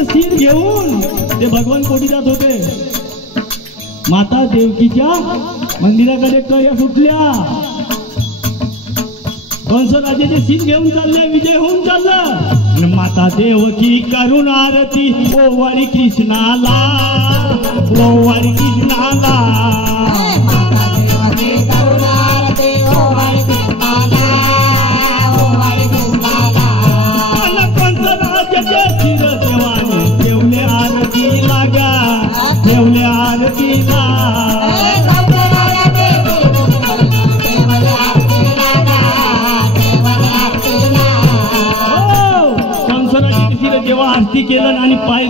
कंसाचे शिर घेऊन ते भगवान कोटी जात होते। माता देवकीच्या मंदिराकडे कळ्या सुटल्या। कंस राजाचे शिर घेऊन चालले, विजय होऊन चाललं। माता देवकी करुण आरती ओवाळी कृष्णाला, ओवाळी कृष्णाला। कंस राजाचे शिर देवाने ठेवले आरतीला गा, ठेवले आरतीला। जेव्हा आरती केलं आणि पाय